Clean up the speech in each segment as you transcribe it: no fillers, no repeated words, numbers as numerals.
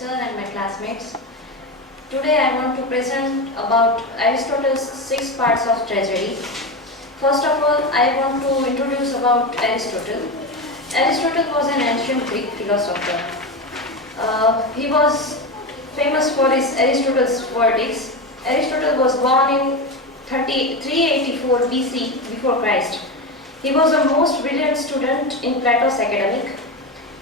professor and my classmates. Today I want to present about Aristotle's 6 parts of tragedy. First of all, I want to introduce about Aristotle. Aristotle was an ancient Greek philosopher. He was famous for his Aristotle's Poetics. Aristotle was born in 384 BC before Christ. He was a most brilliant student in Plato's academic.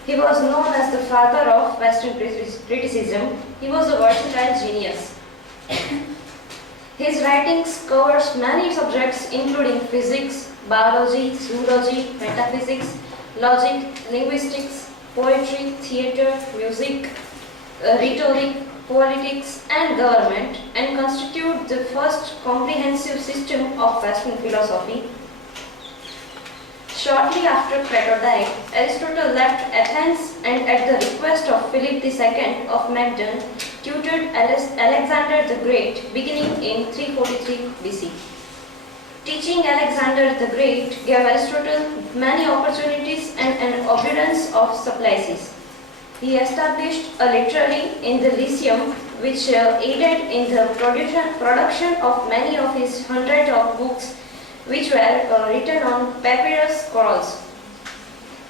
He was known as the father of Western criticism. He was a versatile genius. His writings covers many subjects including physics, biology, zoology, metaphysics, logic, linguistics, poetry, theatre, music, rhetoric, politics and government, and constitute the first comprehensive system of Western philosophy. Shortly after Plato died, Aristotle left Athens and at the request of Philip II of Macedon, tutored Alexander the Great beginning in 343 BC. Teaching Alexander the Great gave Aristotle many opportunities and an abundance of supplies. He established a library in the Lyceum which aided in the production of many of his hundreds of books which were written on papyrus scrolls.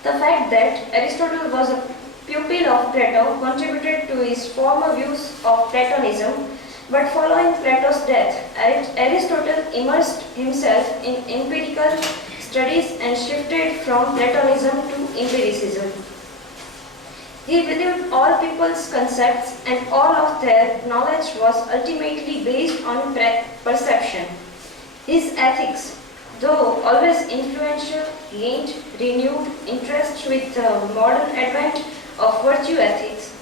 The fact that Aristotle was a pupil of Plato contributed to his former views of Platonism, but following Plato's death, Aristotle immersed himself in empirical studies and shifted from Platonism to empiricism. He believed all people's concepts and all of their knowledge was ultimately based on perception. His ethics, though always influential, gained renewed interest with the modern advent of virtue ethics.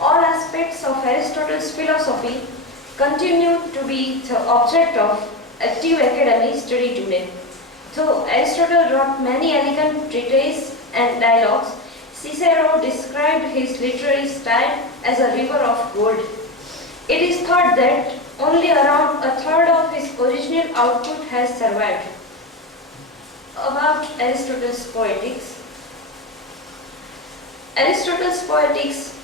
All aspects of Aristotle's philosophy continue to be the object of active academic study today. Though Aristotle wrote many elegant treatises and dialogues, Cicero described his literary style as a river of gold. It is thought that only around a third of his original output has survived. About Aristotle's Poetics. Aristotle's Poetics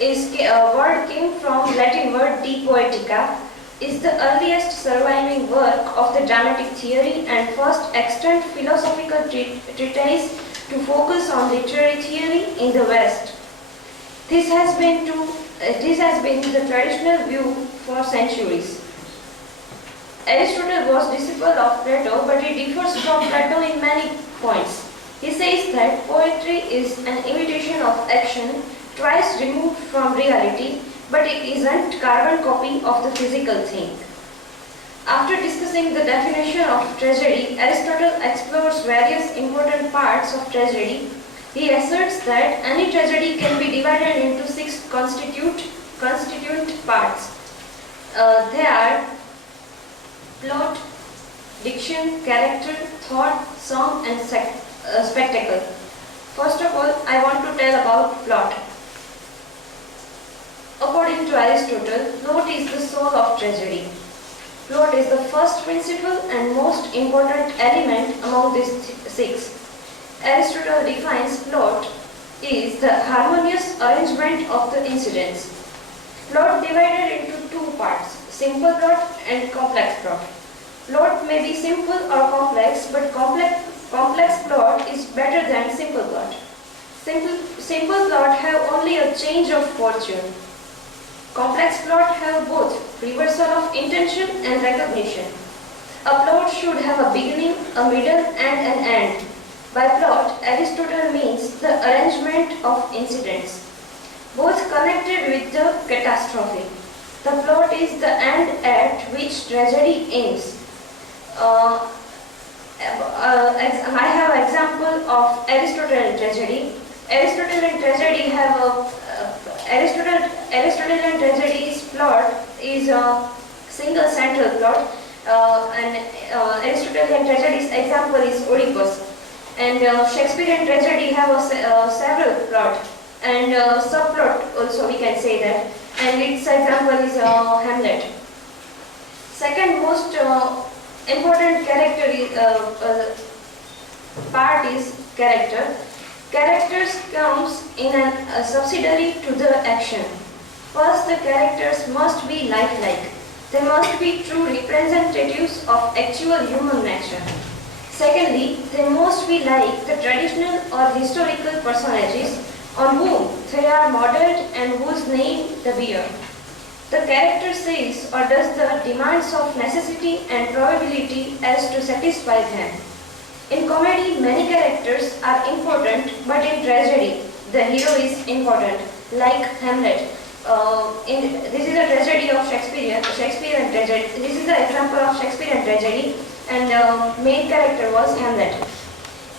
is a word came from Latin word de poetica, is the earliest surviving work of the dramatic theory and first extant philosophical treatise to focus on literary theory in the West. This has been the traditional view for centuries. Aristotle was disciple of Plato, but he differs from Plato in many points. He says that poetry is an imitation of action twice removed from reality, but it isn't carbon copy of the physical thing. After discussing the definition of tragedy, Aristotle explores various important parts of tragedy. He asserts that any tragedy can be divided into 6 constituent parts. They are plot, diction, character, thought, song and spectacle. First of all, I want to tell about plot. According to Aristotle, plot is the soul of tragedy. Plot is the first principle and most important element among these 6. Aristotle defines plot is the harmonious arrangement of the incidents. Plot divided into 2 parts, simple plot and complex plot. Plot may be simple or complex, but complex plot is better than simple plot. Simple plot have only a change of fortune. Complex plot have both reversal of intention and recognition. A plot should have a beginning, a middle and an end. By plot, Aristotle means the arrangement of incidents, both connected with the catastrophe. The plot is the end at which tragedy aims. I have an example of Aristotelian tragedy. Aristotelian tragedy's plot is a single central plot, and Aristotelian tragedy's example is Oedipus. And Shakespearean tragedy have several plot and subplot also we can say that, and its example is Hamlet. Second most important part is character. Characters comes in a subsidiary to the action. First, the characters must be lifelike. They must be true representatives of actual human nature. Secondly, they must be like the traditional or historical personages on whom they are modeled and whose name they bear. The character says or does the demands of necessity and probability as to satisfy them. In comedy, many characters are important, but in tragedy, the hero is important, like Hamlet. This is a tragedy of Shakespearean tragedy. This is the example of Shakespearean tragedy, and main character was Hamlet.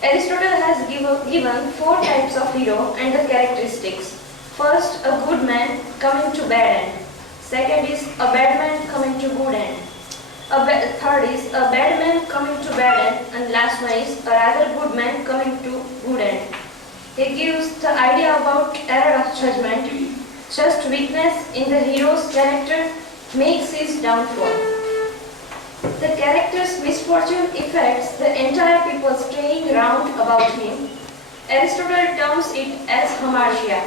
Aristotle has given four types of hero and the characteristics. First, a good man coming to bad end. Second is a bad man coming to good end. Third is a bad man coming to bad end, and last one is a rather good man coming to good end. He gives the idea about error of judgment. Just weakness in the hero's character makes his downfall. The character's misfortune affects the entire people staying round about him. Aristotle terms it as hamartia.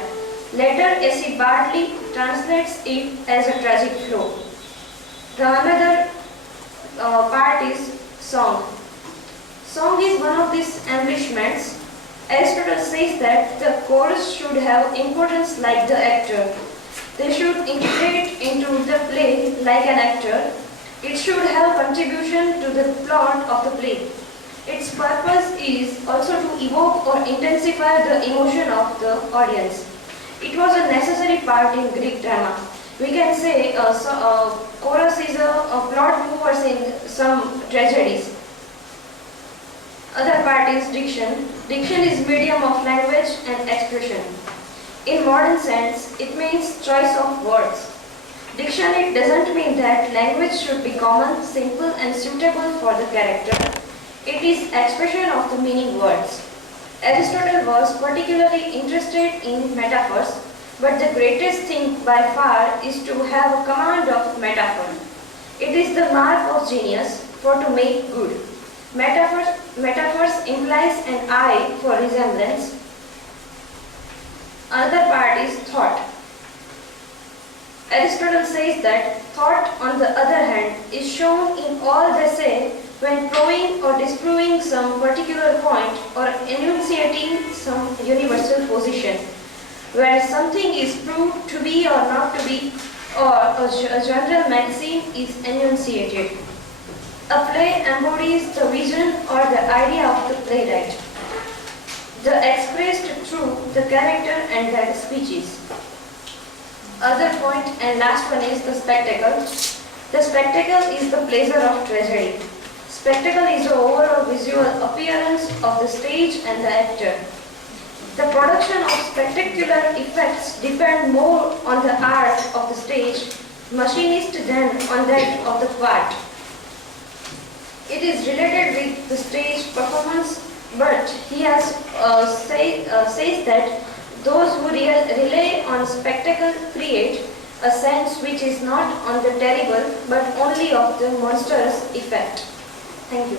Later, A.C. Bartley translates it as a tragic flow. The another part is song. Song is one of these embellishments. Aristotle says that the chorus should have importance like the actor. They should integrate into the play like an actor. It should have contribution to the plot of the play. Its purpose is also to evoke or intensify the emotion of the audience. It was a necessary part in Greek drama. We can say chorus is a plot mover in some tragedies. Other part is diction. Diction is medium of language and expression. In modern sense, it means choice of words. Diction, it doesn't mean that language should be common, simple and suitable for the character. It is expression of the meaning words. Aristotle was particularly interested in metaphors, but the greatest thing by far is to have a command of metaphor. It is the mark of genius for to make good. Metaphors implies an eye for resemblance. Another part is thought. Aristotle says that thought, on the other hand, is shown in all they say when proving or disproving some particular point or enunciating some universal position, where something is proved to be or not to be, or a general maxim is enunciated. A play embodies the vision or the idea of the playwright, the expressed through the character and their speeches. Other point and last one is the spectacle. The spectacle is the pleasure of tragedy. Spectacle is the overall visual appearance of the stage and the actor. The production of spectacular effects depend more on the art of the stage machinist than on that of the part. It is related with the stage performance, but he has says that those who rely on spectacle create a sense which is not on the terrible but only of the monstrous effect. Thank you.